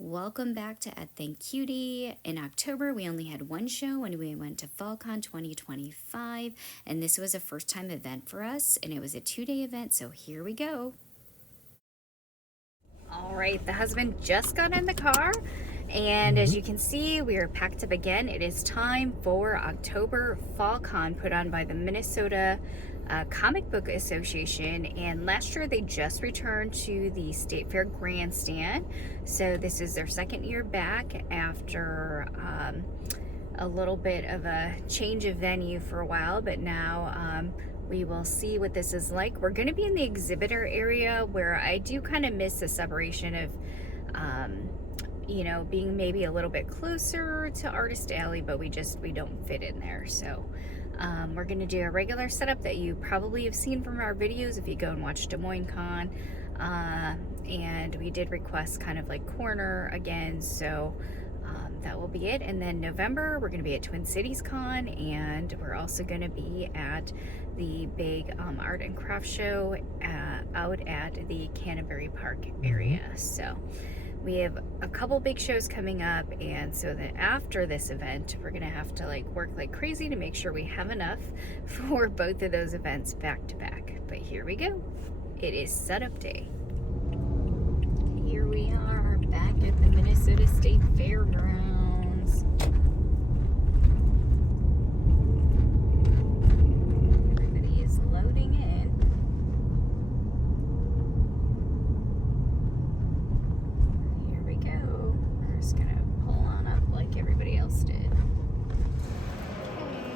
Welcome back to At Thank Cutie. In October, we only had one show and we went to FallCon 2025, and this was a first time event for us, and it was a 2-day event, so here we go. All right, the husband just got in the car, and as you can see, we are packed up again. It is time for October FallCon put on by the Minnesota Comic Book Association, and last year they just returned to the State Fair Grandstand, so this is their second year back after a little bit of a change of venue for a while, but now we will see what this is like. We're going to be in the exhibitor area where I do kind of miss the separation of being maybe a little bit closer to Artist Alley, but we don't fit in there. So we're going to do a regular setup that you probably have seen from our videos if you go and watch Des Moines Con. And we did request kind of like corner again, so that will be it. And then November, we're going to be at Twin Cities Con, and we're also going to be at the big art and craft show out at the Canterbury Park area. So we have a couple big shows coming up, and so then after this event, we're gonna have to work like crazy to make sure we have enough for both of those events back to back. But here we go. It is setup day. Here we are back at the Minnesota State Fairgrounds. Everybody is loading in. Just gonna pull on up like everybody else did. Okay,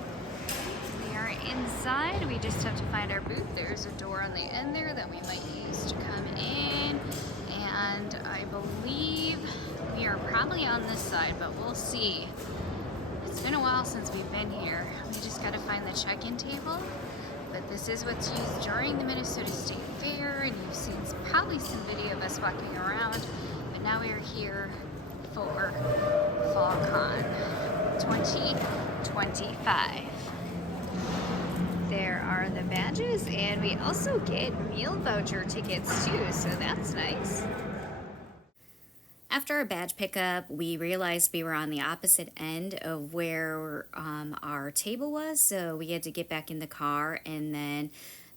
we are inside. We just have to find our booth. There's a door on the end there that we might use to come in, and I believe we are probably on this side, but we'll see. It's been a while since we've been here. We just gotta find the check-in table, but this is what's used during the Minnesota State Fair, and you've seen probably some video of us walking around, but now we are here for FallCon 2025. There are the badges, and we also get meal voucher tickets too, so that's nice. After our badge pickup, we realized we were on the opposite end of where our table was, so we had to get back in the car and then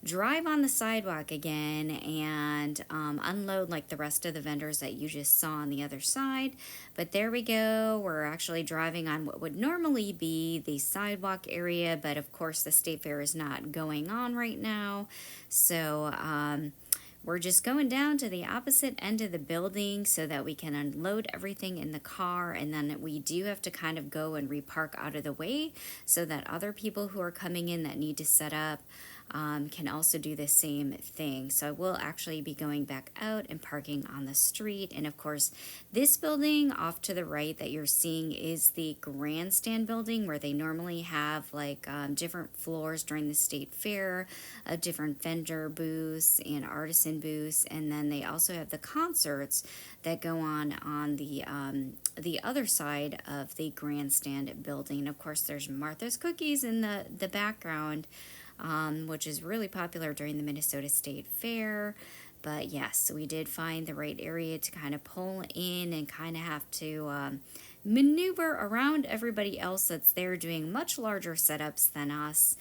drive on the sidewalk again and unload like the rest of the vendors that you just saw on the other side. But there we go. We're actually driving on what would normally be the sidewalk area, but of course the State Fair is not going on right now. So we're just going down to the opposite end of the building so that we can unload everything in the car, and then we do have to kind of go and repark out of the way so that other people who are coming in that need to set up can also do the same thing. So we'll actually be going back out and parking on the street. And of course, this building off to the right that you're seeing is the grandstand building, where they normally have different floors during the state fair of different vendor booths and artisan booths. And then they also have the concerts that go on the other side of the grandstand building. Of course, there's Martha's Cookies in the background, which is really popular during the Minnesota State Fair. But yes, we did find the right area to kind of pull in and kind of have to maneuver around everybody else that's there doing much larger setups than us.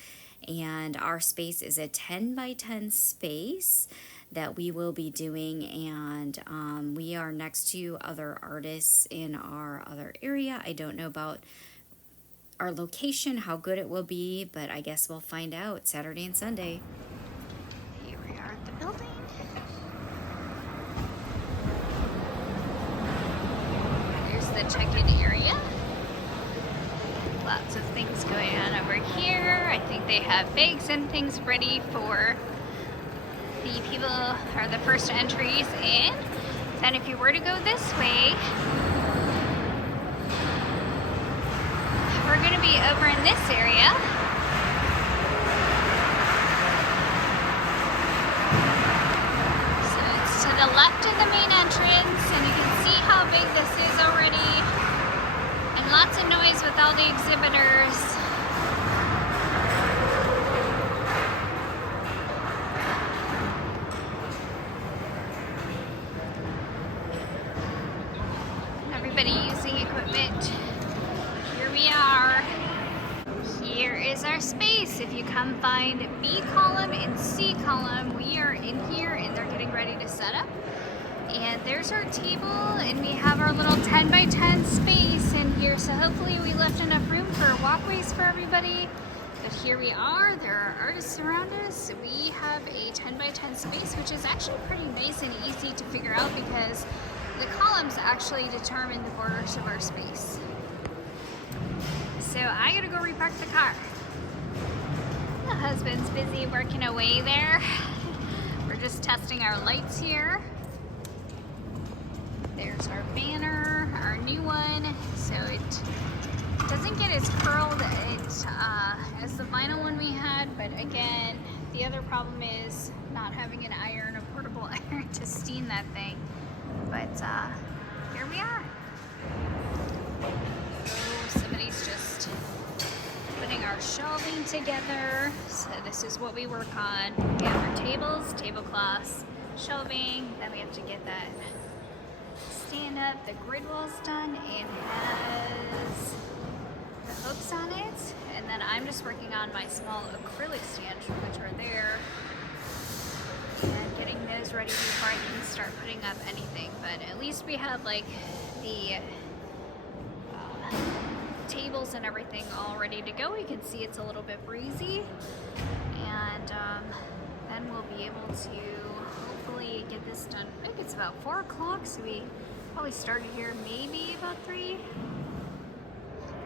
And our space is a 10 by 10 space that we will be doing, and we are next to other artists in our other area. I don't know about our location, how good it will be, but I guess we'll find out Saturday and Sunday. Here we are at the building. There's the check-in area. Lots of things going on over here. I think they have bags and things ready for the people, or the first entries in. Then if you were to go this way, we're going to be over in this area. So it's to the left of the main entrance, and you can see how big this is already. And lots of noise with all the exhibitors. everybody using equipment. Here we are. Here is our space. If you come find B column and C column, we are in here and they're getting ready to set up. And there's our table, and we have our little 10 by 10 space in here, so hopefully we left enough room for walkways for everybody. But here we are, there are artists around us. We have a 10 by 10 space, which is actually pretty nice and easy to figure out because the columns actually determine the borders of our space. So I gotta go repark the car. The husband's busy working away there. We're just testing our lights here. There's our banner, our new one, so it doesn't get as curled as the vinyl one we had, but again, the other problem is not having an iron, a portable iron to steam that thing. But here we are. Oh, somebody's just putting our shelving together. So this is what we work on. We have our tables, tablecloths, shelving, then we have to get that stand up. The grid wall's done and has the hooks on it, and then I'm just working on my small acrylic stands, which are there, and getting those ready before I can start putting up anything. But at least we have like the tables and everything all ready to go. You can see it's a little bit breezy, and then we'll be able to hopefully get this done quick. It's about 4 o'clock, so we probably started here maybe about 3.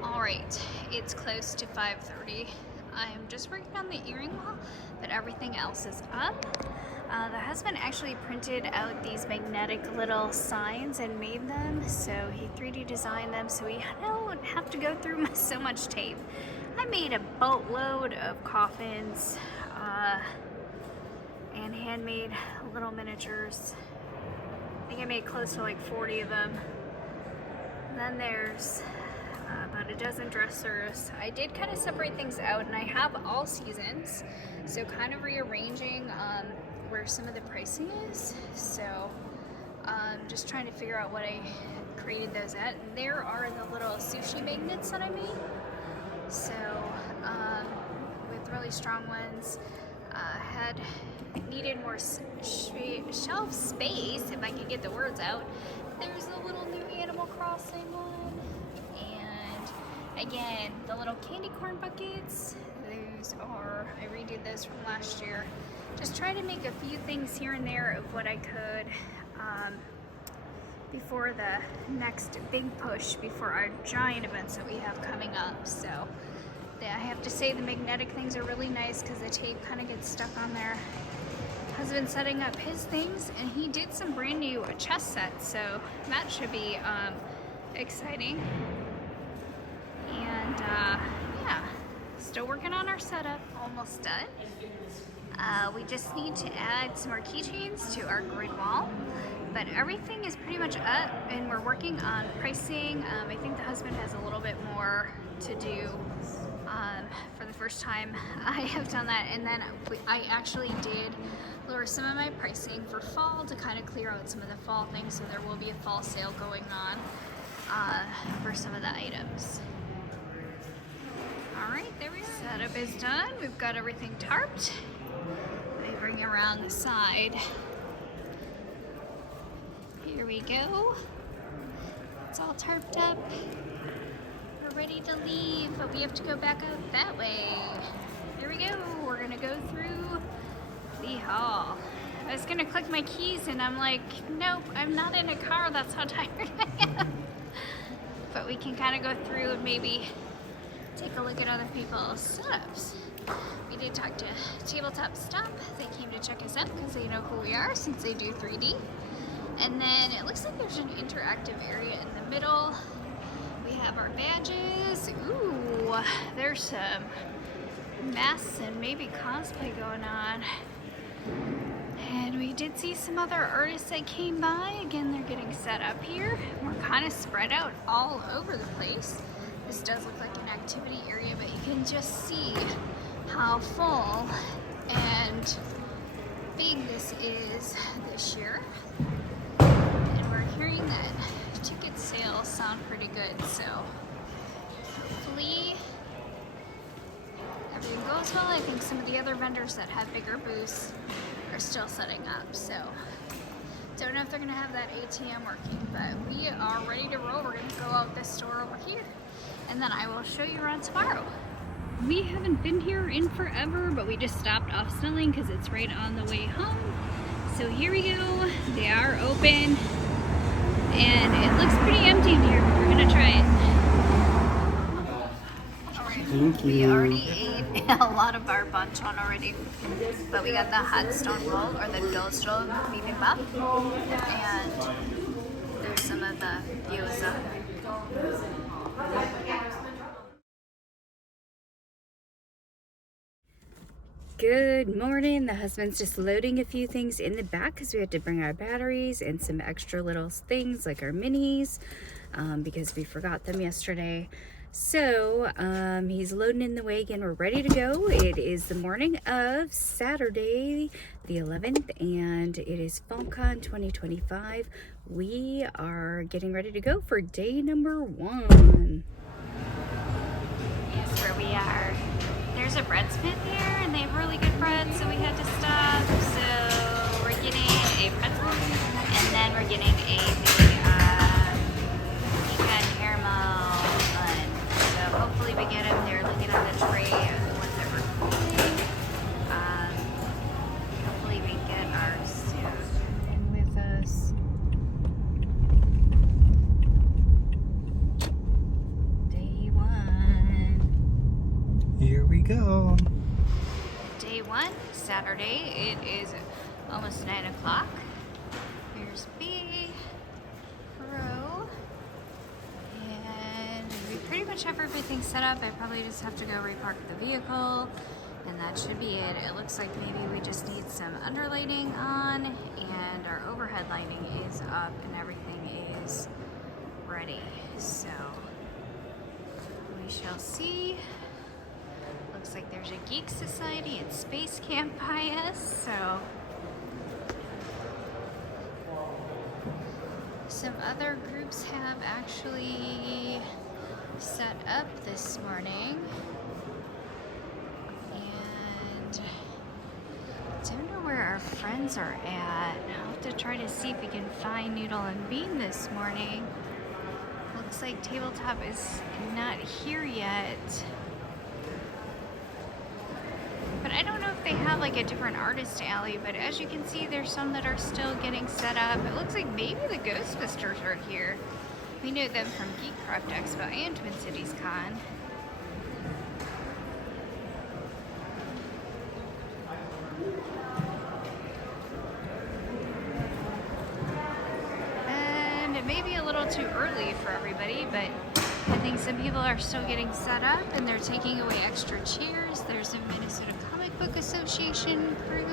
All right, it's close to 5:30. I'm just working on the earring wall, but everything else is up. The husband actually printed out these magnetic little signs and made them, so he 3D designed them so we don't have to go through so much tape. I made a boatload of coffins and handmade little miniatures. I think I made close to like 40 of them. And then there's about a dozen dressers. I did kind of separate things out, and I have all seasons, so kind of rearranging where some of the pricing is. So just trying to figure out what I created those at. And there are the little sushi magnets that I made. So with really strong ones. Had needed more shelf space, if I could get the words out. There's a little new Animal Crossing one, and again the little candy corn buckets. Those are, I redid those from last year. Just try to make a few things here and there of what I could before the next big push, before our giant events that we have coming up. So I have to say the magnetic things are really nice because the tape kind of gets stuck on there. Husband setting up his things, and he did some brand new chess sets, so that should be exciting. And yeah, still working on our setup, almost done. We just need to add some more keychains to our grid wall, but everything is pretty much up, and we're working on pricing. I think the husband has a little bit more to do. For the first time I have done that, and then I actually did lower some of my pricing for fall to kind of clear out some of the fall things, so there will be a fall sale going on for some of the items. Alright, there we go. Setup is done. We've got everything tarped. Let me bring it around the side. Here we go. It's all tarped up. We're ready to leave, but we have to go back out that way. Here we go. We're gonna go through the hall. I was gonna click my keys and I'm like, nope, I'm not in a car. That's how tired I am. But we can kind of go through and maybe take a look at other people's setups. We did talk to Tabletop Stop. They came to check us out because they know who we are since they do 3D. And then it looks like there's an interactive area in the middle. We have our badges. Ooh, there's some masks and maybe cosplay going on. And we did see some other artists that came by. Again, they're getting set up here. We're kind of spread out all over the place. This does look like an activity area, but you can just see how full and big this is this year. And we're hearing that ticket sale sign sound pretty good, so hopefully everything goes well. I think some of the other vendors that have bigger booths are still setting up, so don't know if they're gonna have that ATM working, but we are ready to roll. We're gonna go out this store over here, and then I will show you around tomorrow. We haven't been here in forever, but we just stopped off Snelling because it's right on the way home. So here we go. They are open, and it looks pretty empty in here, but we're gonna try it. Thank you. We already ate a lot of our banchan already, but we got the hot stone roll or the doso bibimbap, and there's some of the gyoza. Good morning. The husband's just loading a few things in the back because we had to bring our batteries and some extra little things like our minis because we forgot them yesterday. So he's loading in the wagon. We're ready to go. It is the morning of Saturday the 11th, and it is FallCon 2025. We are getting ready to go for day number 1. Here's where we are. There's a bread smith here, and they have really good bread, so we had to stop. So we're getting a pretzel, and then we're getting a pecan caramel bun. So hopefully we get them. They're looking on the tray once that we're cooling. Hopefully we get ours soon. With us. Day 1. Here we go. Day 1, Saturday. It is almost 9 o'clock. Here's B, Pro, and we pretty much have everything set up. I probably just have to go repark the vehicle, and that should be it. It looks like maybe we just need some underlighting on, and our overhead lighting is up, and everything is ready. So we shall see. Looks like there's a Geek Society and Space Camp by us, so some other groups have actually set up this morning, and don't know where our friends are at. I'll have to try to see if we can find Noodle and Bean this morning. Looks like Tabletop is not here yet. But I don't know if they have like a different artist alley, but as you can see, there's some that are still getting set up. It looks like maybe the Ghostbusters are here. We know them from Geekcraft Expo and Twin Cities Con. And it may be a little too early for everybody, but I think some people are still getting set up, and they're taking away extra chairs. There's a Minnesota Comic Book Association group,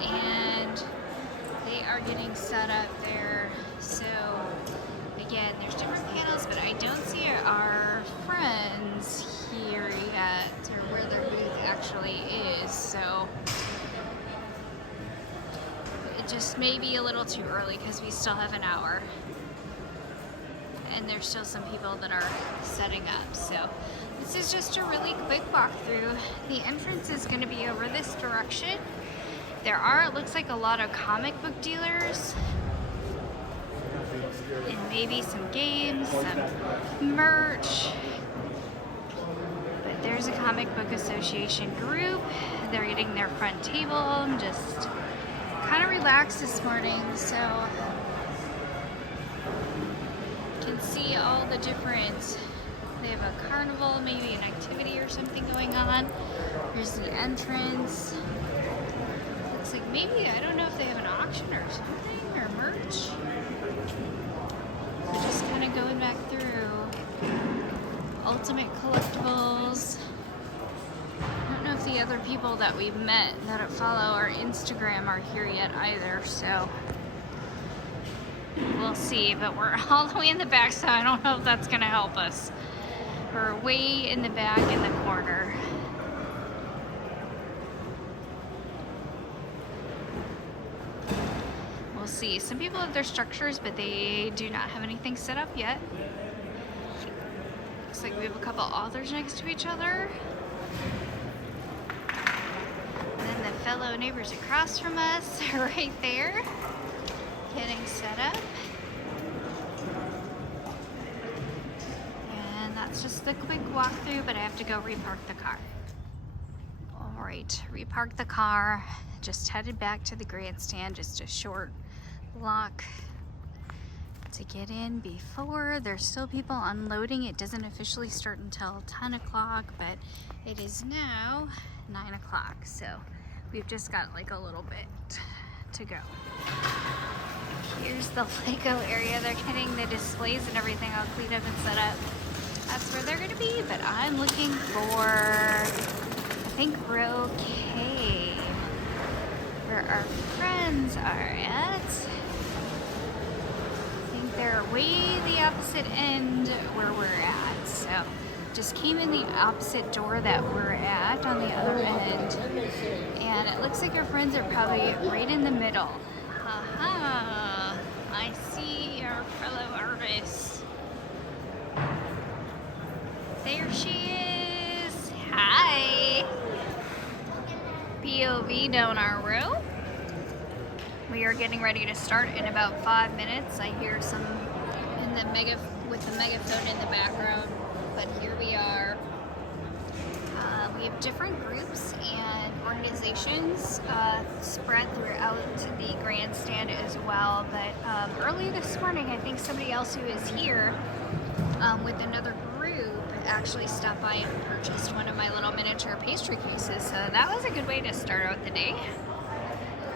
and they are getting set up there. So again, there's different panels, but I don't see our friends here yet, or where their booth actually is. So it just may be a little too early because we still have an hour. And there's still some people that are setting up. So this is just a really quick walkthrough. The entrance is going to be over this direction. There are, it looks like, a lot of comic book dealers. And maybe some games, some merch. But there's a Comic Book Association group. They're getting their front table. I'm just kind of relaxed this morning, so can see all the different, they have a carnival, maybe an activity or something going on. Here's the entrance. Looks like maybe, I don't know if they have an auction or something, or merch. We're just kind of going back through. Ultimate Collectibles. I don't know if the other people that we've met that follow our Instagram are here yet either, so we'll see, but we're all the way in the back, so I don't know if that's going to help us. We're way in the back in the corner. We'll see. Some people have their structures, but they do not have anything set up yet. Looks like we have a couple authors next to each other. And then the fellow neighbors across from us are right there, getting set up. And that's just a quick walkthrough, but I have to go repark the car. All right, repark the car. Just headed back to the grandstand, just a short walk to get in before. There's still people unloading. It doesn't officially start until 10 o'clock, but it is now 9 o'clock. So we've just got like a little bit to go. Here's the Lego area. They're getting the displays and everything all cleaned up and set up. That's where they're gonna be, but I'm looking for, I think, row K, where our friends are at. I think they're way the opposite end where we're at. So just came in the opposite door that we're at on the other end. And it looks like our friends are probably right in the middle. Haha, I see our fellow artist. There she is. Hi. POV down our row. We are getting ready to start in about 5 minutes. I hear some in the with the megaphone in the background, but here we are. We have different groups and organizations spread throughout the grandstand as well. But early this morning, I think somebody else who is here with another group actually stopped by and purchased one of my little miniature pastry cases. So that was a good way to start out the day.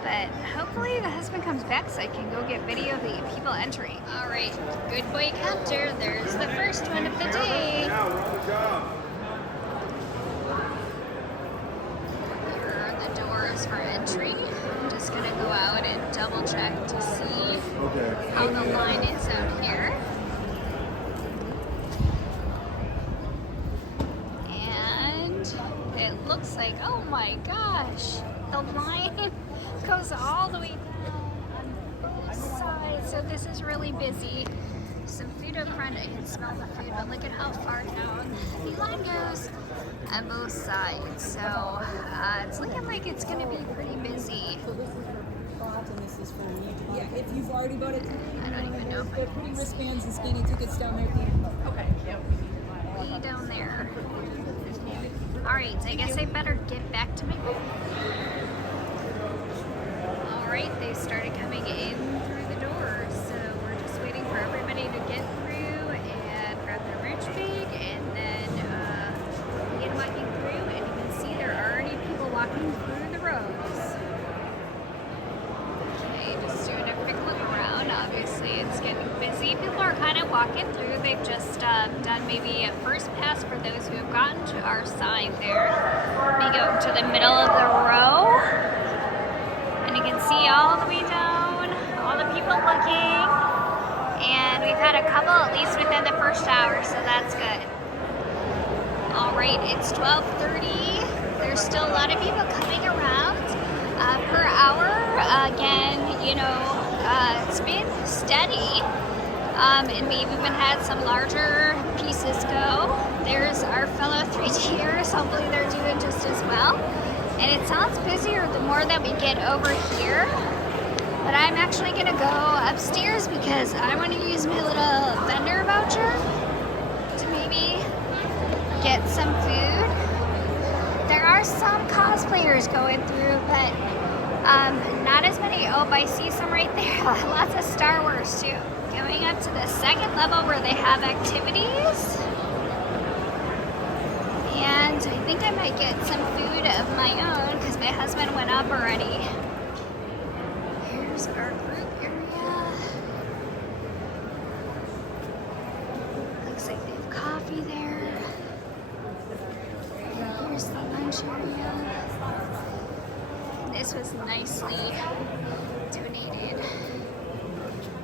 But hopefully the husband comes back so I can go get video of the people entering. All right, good boy counter. There's the first one of the day. Here are the doors for entry. I'm just gonna go out and double check to see how the line is out here. And it looks like, oh my gosh, the line goes all the way down on both sides, so this is really busy. Some food up front, I can smell the food, but look at how far down the line goes on both sides. So it's looking like it's going to be pretty busy. So this is for thought and this is for me. Yeah, if you've already bought it, I don't even know if I can see. wristbands and skinny tickets down there at the end. Okay, yep. Way down there. Alright, I guess I better get back to my booth. Alright, they started coming in through the doors, so we're just waiting for everybody to get through and grab their rich bag, and then begin walking through, and you can see there are already people walking through the rows. Okay, just doing a quick look around. Obviously it's getting busy. People are kind of walking through. They've just done maybe a first pass for those who have gotten to our side there. We go to the middle of the row. And you can see all the way down, all the people looking. And we've had a couple at least within the first hour, so that's good. All right, it's 12:30. There's still a lot of people coming around per hour. Again, you know, it's been steady. And we've even had some larger pieces go. There's our fellow 3D'ers. Hopefully they're doing just as well. And it sounds busier the more that we get over here. But I'm actually gonna go upstairs because I want to use my little vendor voucher to maybe get some food. There are some cosplayers going through, but not as many. Oh, I see some right there. Lots of Star Wars too. Going up to the second level where they have activities. And I think I might get some food of my own because my husband went up already. Here's our group area. Looks like they have coffee there. And here's the lunch area. This was nicely donated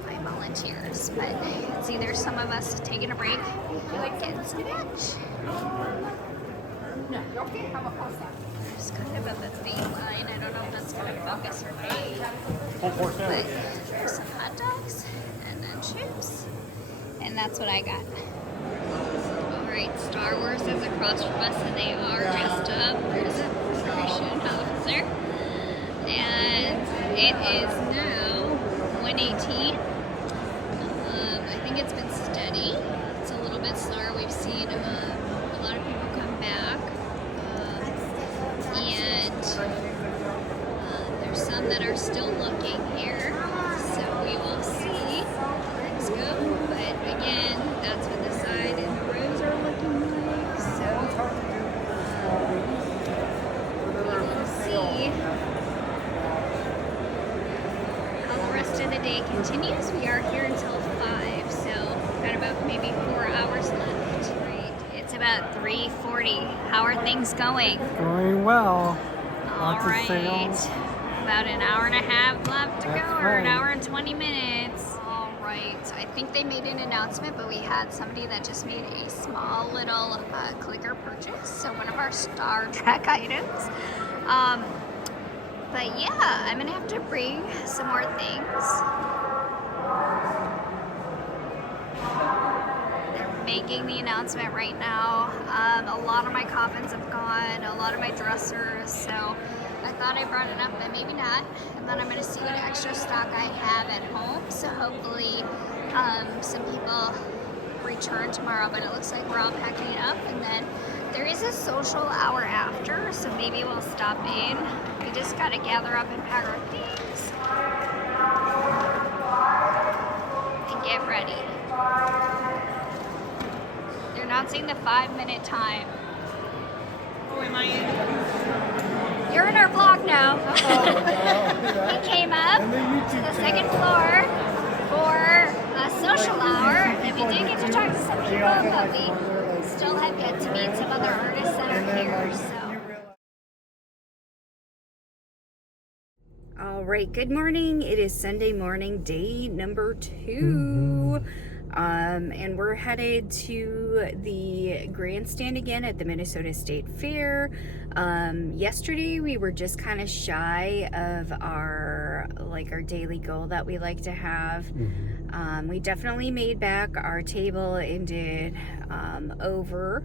by volunteers, but you can see there's some of us taking a break, getting some lunch. There's just kind of at the thing line. I don't know if that's going to focus or fade. But there's some hot dogs and then chips. And that's what I got. Alright, Star Wars is across from us and they are dressed up. There's a immigration officer. And it is now 1:18. I think it's been steady. It's a little bit slower. We've seen a lot of people come back. And there's some that are still looking here. So we will see how things go. But again, that's what the side and the rows are looking like. So we will see how the rest of the day continues. We are here until 5, so got about maybe 4 hours left. Right. It's about 3:40. How are things going? Going well. All Lots of right. sales. About an hour and a half left to go, That's or an right. hour and 20 minutes. All right. I think they made an announcement, but we had somebody that just made a small little clicker purchase. So one of our Star Trek items. But yeah, I'm gonna have to bring some more things. They're making the announcement right now. A lot of my coffins have gone, a lot of my dressers, so I thought I brought it up, but maybe not. And then I'm gonna see what extra stock I have at home. So hopefully some people return tomorrow, but it looks like we're all packing up. And then there is a social hour after, so maybe we'll stop in. We just gotta gather up and pack our things and get ready. They're announcing the 5-minute time. Oh, am I in? You're in our vlog now. We came up to the second floor for a social hour, and we did get to talk to some people, but we still have yet to meet some other artists that are here. So. All right, good morning. It is Sunday morning, day number 2. And we're headed to the grandstand again at the Minnesota State Fair. Yesterday we were just kind of shy of our daily goal that we like to have. We definitely made back our table and did over.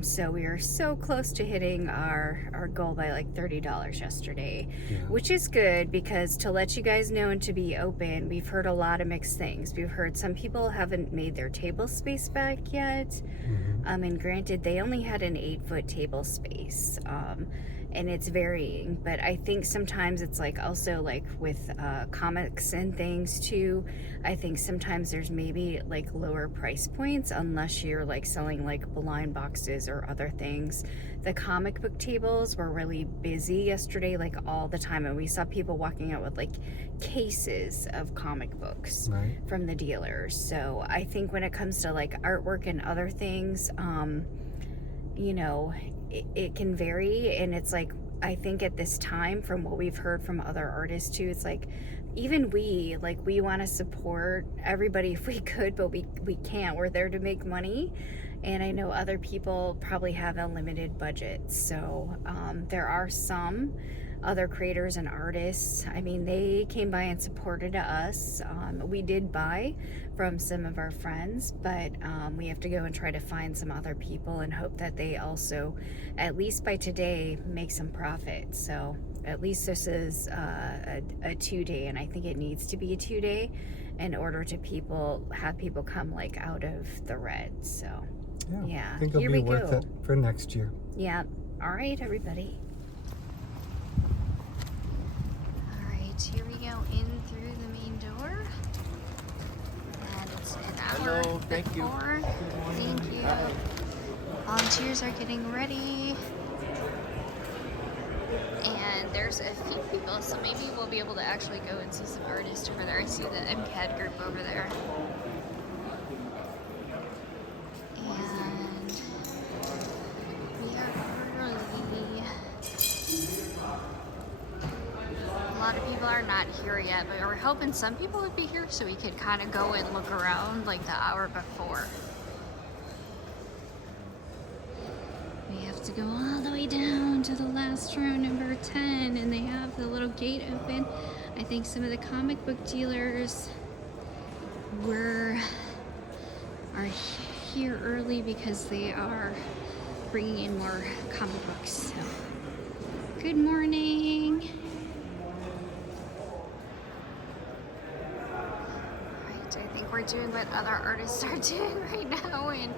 So we are so close to hitting our goal by like $30 yesterday, which is good because to let you guys know and to be open, we've heard a lot of mixed things. We've heard some people haven't made their table space back yet. And granted, they only had an 8-foot table space. And it's varying, but I think sometimes it's like also like with comics and things too. I think sometimes there's maybe like lower price points unless you're like selling like blind boxes or other things. The comic book tables were really busy yesterday, like all the time, and we saw people walking out with like cases of comic books from the dealers. So I think when it comes to like artwork and other things, you know, it can vary, and it's like I think at this time, from what we've heard from other artists too, it's like even we want to support everybody if we could, but we can't. We're there to make money, and I know other people probably have a limited budget. So there are some other creators and artists. I mean, they came by and supported us. We did buy from some of our friends, but we have to go and try to find some other people and hope that they also, at least by today, make some profit. So at least this is a 2-day, and I think it needs to be a 2-day in order to have people come like out of the red. So yeah, I think it'll be worth it for next year. Yeah. All right, everybody. Here we go in through the main door, and it's an hour before. Thank you. Volunteers are getting ready, and there's a few people, so maybe we'll be able to actually go and see some artists over there. I see the MCAD group over there. And we are early. A lot of people are not here yet, but we're hoping some people would be here so we could kind of go and look around like the hour before. We have to go all the way down to the last row, number 10, and they have the little gate open. I think some of the comic book dealers are here early because they are bringing in more comic books. So, good morning. Right, I think we're doing what other artists are doing right now, and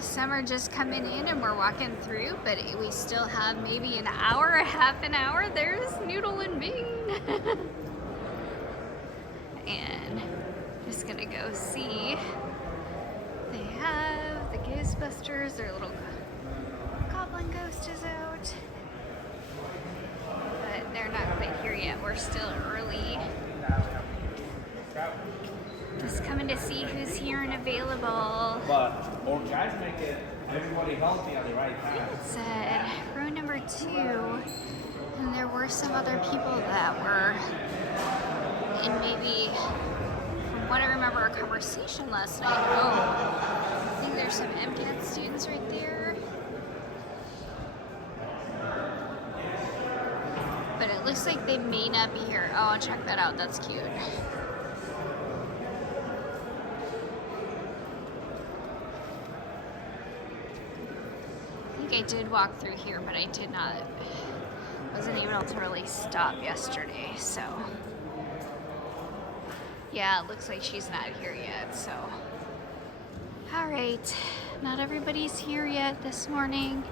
some are just coming in and we're walking through, but we still have maybe an hour, a half an hour. There's Noodle and Bean. And just gonna go see. They have the Ghostbusters, their little goblin ghost is out. But they're not quite here yet. We're still early. Just coming to see who's here and available. But our guys make it everybody healthy at the right time. It said row number 2, and there were some other people that were in maybe, from what I remember, a conversation last night. Oh, I think there's some MCAT students right there. But it looks like they may not be here. Oh, check that out. That's cute. I did walk through here, but I wasn't able to really stop yesterday, so yeah, it looks like she's not here yet. So all right, not everybody's here yet this morning.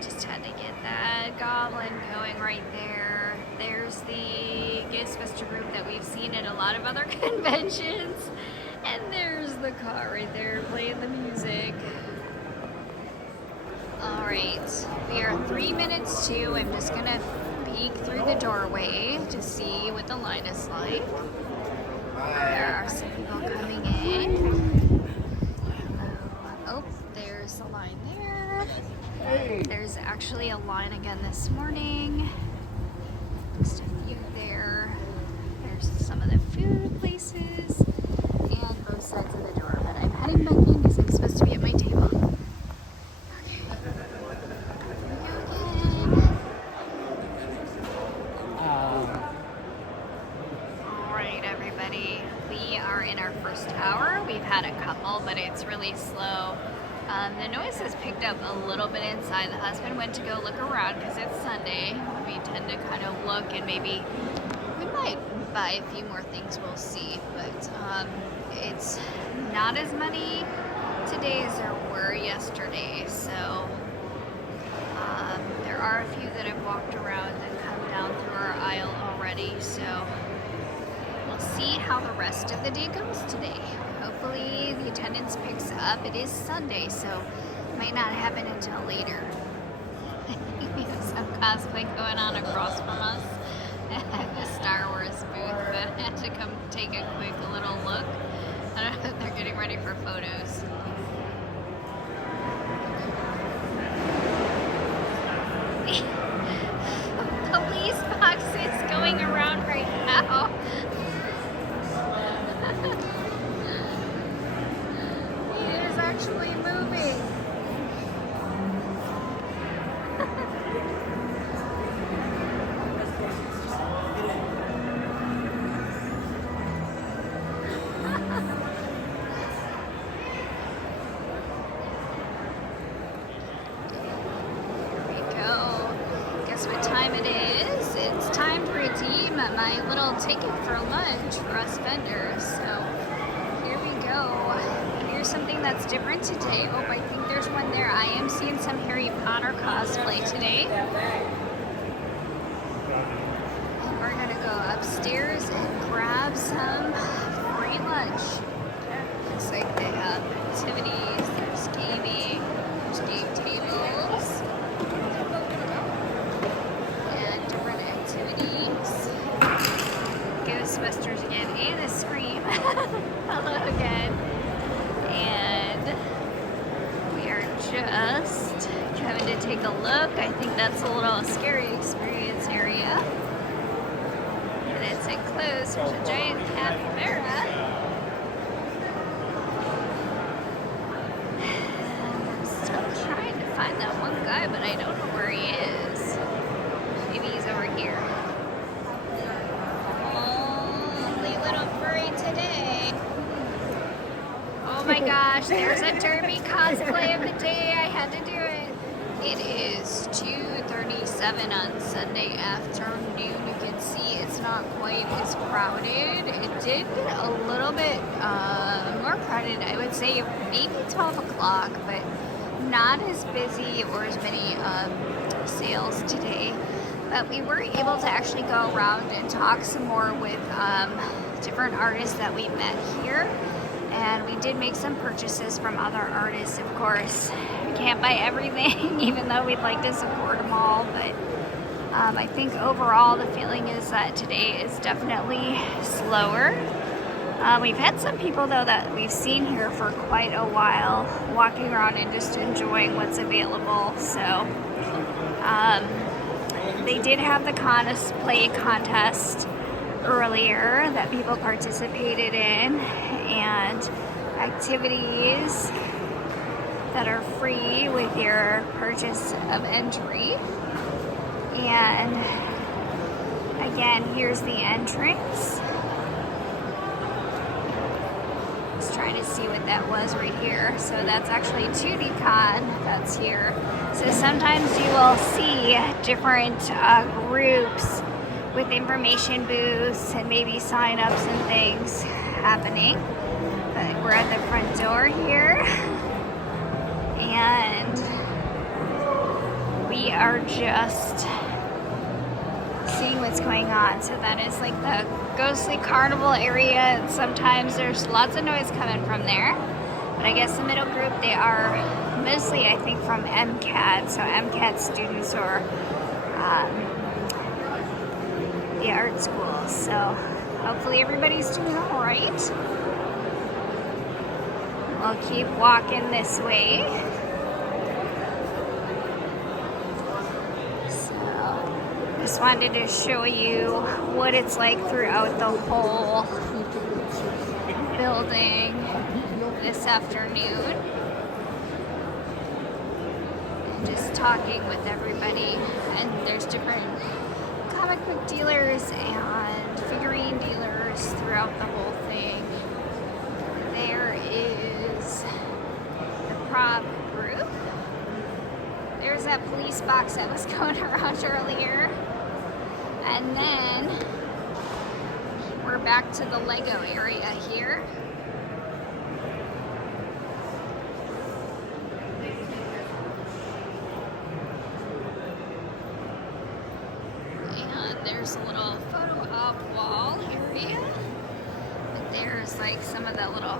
Just had to get that goblin going right there. There's the Ghostbuster group that we've seen at a lot of other conventions. And there's the car right there playing the music. Alright, we are 3 minutes to. I'm just gonna peek through the doorway to see what the line is like. There are some people coming in. Oh, there's the line there. There's actually a line again this morning. Just a few there. There's some of the food places. Both sides of the door, but I'm heading back in because I'm supposed to be at my table. Okay. Alright, everybody. We are in our first hour. We've had a couple, but it's really slow. The noise has picked up a little bit inside. The husband went to go look around because it's Sunday. We tend to kind of look and maybe we might buy a few more things. We'll see, but it's not as many today as there were yesterday, so there are a few that have walked around and come down through our aisle already, so we'll see how the rest of the day goes today. Hopefully the attendance picks up. It is Sunday, so it might not happen until later. We have some cosplay going on across from us at the Star Wars booth, but I had to come take a quick little look. I don't know if they're getting ready for photos. Police boxes going around right now. It is actually moving. My little ticket for lunch for us vendors. So here we go. Here's something that's different today. Oh, I think there's one there. I am seeing some Harry Potter cosplay today. And we're gonna go upstairs and grab some free lunch. Looks like they have activities, there's gaming, there's game tables, and different activities. Ghostbusters again, and a Scream. Hello again. And we are just coming to take a look. I think that's a little scary experience area. And it's enclosed. There's a giant capybara. it, but I don't know where he is. Maybe he's over here. Only little furry today. Oh my gosh, there's a derby cosplay of the day. I had to do it. It is 2:37 on Sunday afternoon. You can see it's not quite as crowded. It did get a little bit more crowded, I would say maybe 12 o'clock, but not as busy or as many sales today. But we were able to actually go around and talk some more with different artists that we met here. And we did make some purchases from other artists, of course. We can't buy everything, even though we'd like to support them all. But I think overall the feeling is that today is definitely slower. We've had some people, though, that we've seen here for quite a while, walking around and just enjoying what's available. So they did have the cosplay contest earlier that people participated in, and activities that are free with your purchase of entry. And again, here's the entrance. Just trying to see what that was right here. So that's actually 2DCon that's here. So sometimes you will see different groups with information booths and maybe sign-ups and things happening. But we're at the front door here, and we are just seeing what's going on. So that is like the ghostly carnival area, and sometimes there's lots of noise coming from there. But I guess the middle group, they are mostly, I think, from MCAD, so MCAD students or the art school. So hopefully everybody's doing all right. We'll keep walking this way. So just wanted to show you what it's like throughout the whole building this afternoon. And just talking with everybody. And there's different comic book dealers and figurine dealers throughout the whole thing. There is the prop group. There's that police box that was going around earlier. And then we're back to the Lego area here. There's a little photo op wall area. But there's like some of the little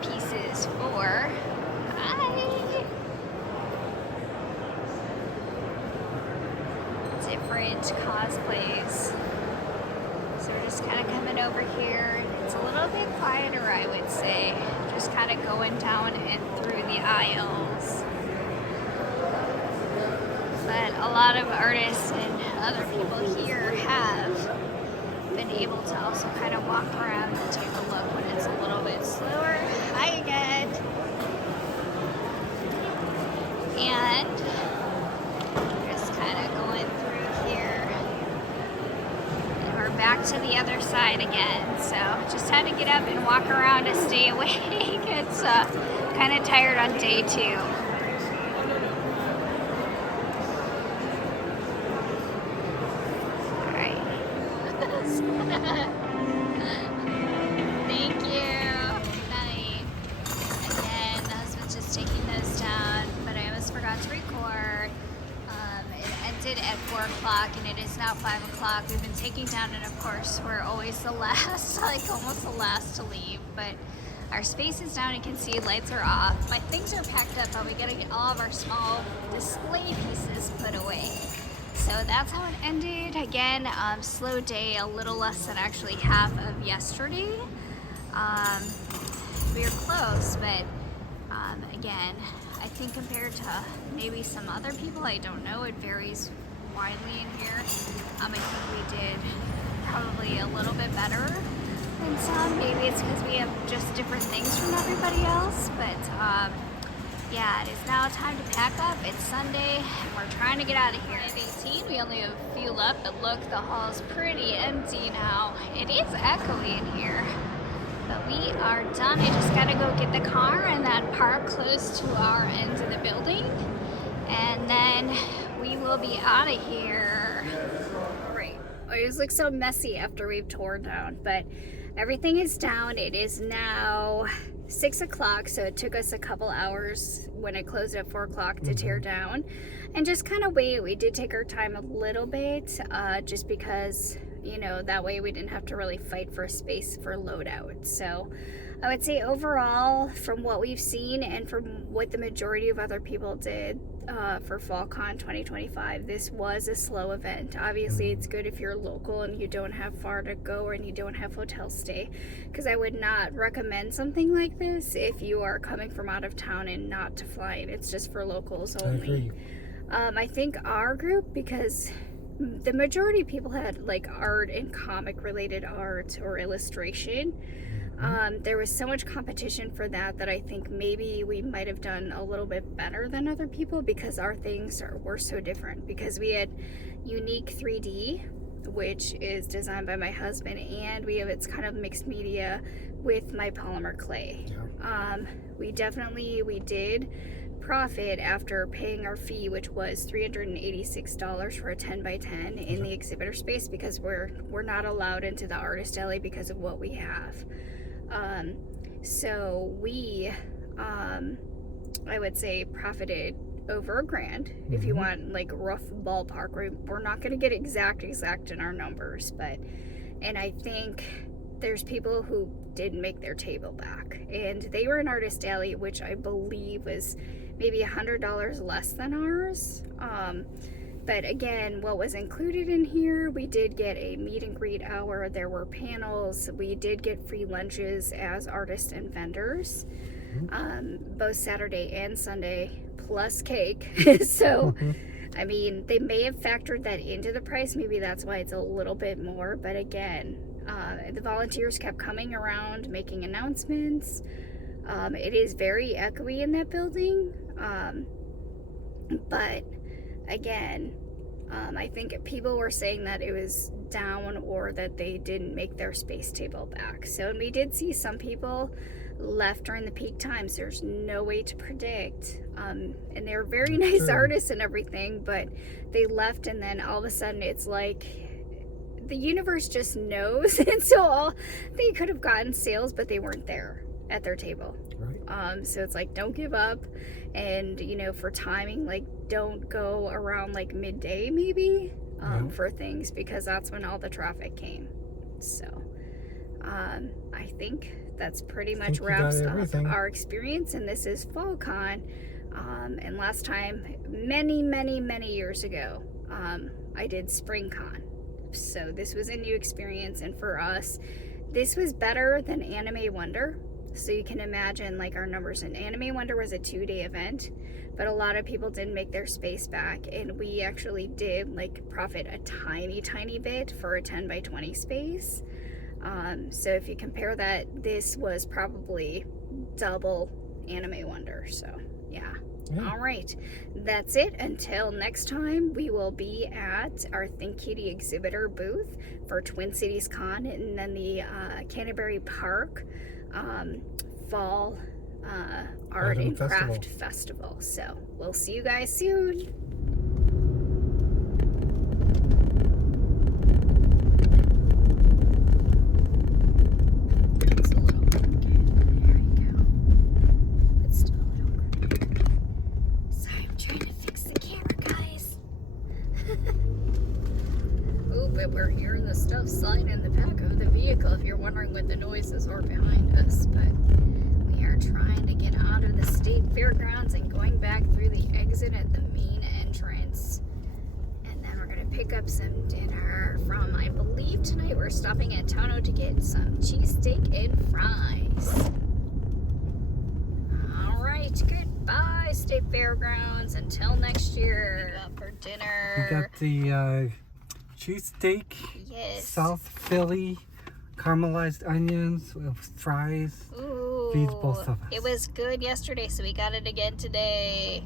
pieces for different cosplays. So we're just kind of coming over here. It's a little bit quieter, I would say. Just kind of going down and through the aisles. But a lot of artists and other people here have been able to also kind of walk around and take a look when it's a little bit slower. Hi again. And just kind of going through here. And we're back to the other side again. So just had to get up and walk around to stay awake. It's kind of tired on day 2. Thank you. Night. Again, the husband's just taking those down, but I almost forgot to record. It ended at 4 o'clock and it is now 5 o'clock. We've been taking down, and of course we're always the last, like almost the last to leave, but our space is down. You can see lights are off. My things are packed up, but we gotta get all of our small display pieces put away. So that's how it ended. Again, slow day, a little less than actually half of yesterday. We were close, but again, I think compared to maybe some other people, I don't know, it varies widely in here. I think we did probably a little bit better than some. Maybe it's because we have just different things from everybody else, but yeah, it is now time to pack up. It's Sunday, and we're trying to get out of here. At 18, we only have a few left, but look, the hall's pretty empty now. It is echoey in here, but we are done. I just gotta go get the car and then park close to our end of the building, and then we will be out of here. All right, it always looks so messy after we've torn down, but everything is down. It is now 6 o'clock, so it took us a couple hours when it closed at 4 o'clock to tear down and just kind of wait. We did take our time a little bit, just because, you know, that way we didn't have to really fight for space for loadout. So I would say overall, from what we've seen and from what the majority of other people did for FallCon 2025, this was a slow event. Obviously, it's good if you're local and you don't have far to go and you don't have hotel stay, because I would not recommend something like this if you are coming from out of town and not to fly in. It's just for locals only. I agree. I think our group, because the majority of people had like art and comic related art or illustration, there was so much competition for that I think maybe we might have done a little bit better than other people, because our things were so different. Because we had Unique 3D, which is designed by my husband, and we have it's kind of mixed media with my polymer clay. We did profit after paying our fee, which was $386 for a 10 by 10 in the exhibitor space, because we're not allowed into the artist alley because of what we have. So we, I would say, profited over $1,000 if you want like rough ballpark. We're not going to get exact in our numbers, and I think there's people who did make their table back, and they were in artist alley, which I believe was maybe $100 less than ours. But again, what was included in here, we did get a meet and greet hour. There were panels. We did get free lunches as artists and vendors, both Saturday and Sunday, plus cake. So, I mean, they may have factored that into the price. Maybe that's why it's a little bit more. But again, the volunteers kept coming around, making announcements. It is very echoey in that building. But again, I think people were saying that it was down or that they didn't make their space table back. So, and we did see some people left during the peak times. There's no way to predict. And they're very nice artists and everything, but they left, and then all of a sudden it's like the universe just knows. And so they could have gotten sales, but they weren't there at their table. Right. So it's like, don't give up. And, you know, for timing, like, don't go around like midday maybe for things, because that's when all the traffic came. So I think that's pretty much wraps up our experience, and this is FallCon. And last time, many years ago, I did SpringCon. So this was a new experience, and for us, this was better than Anime Wonder. So you can imagine like our numbers. In Anime Wonder was a 2-day event, but a lot of people didn't make their space back, and we actually did like profit a tiny bit for a 10 by 20 space. So if you compare that, this was probably double Anime Wonder. So yeah. All right, that's it. Until next time, we will be at our Think Kitty exhibitor booth for Twin Cities Con, and then the Canterbury Park Fall Art and Craft Festival. So we'll see you guys soon. We're hearing the stuff slide in the back of the vehicle, if you're wondering what the noises are behind us. But we are trying to get out of the state fairgrounds and going back through the exit at the main entrance. And then we're going to pick up some dinner from, I believe tonight we're stopping at Tono to get some cheesesteak and fries. Alright, goodbye State Fairgrounds. Until next year. For dinner. We got the cheesesteak, yes. South Philly caramelized onions with fries. Ooh, Feeds both of us. it was good yesterday, so we got it again today.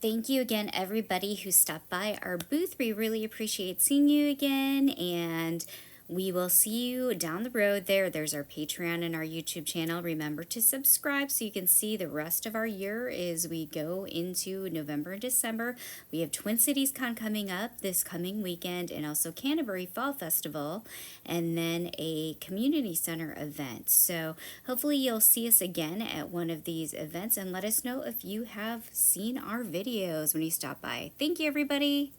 Thank you again, everybody who stopped by our booth. We really appreciate seeing you again, and we will see you down the road there. There's our Patreon and our YouTube channel. Remember to subscribe so you can see the rest of our year as we go into November and December. We have Twin Cities Con coming up this coming weekend, and also Canterbury Fall Festival, and then a community center event. So hopefully you'll see us again at one of these events, and let us know if you have seen our videos when you stop by. Thank you, everybody.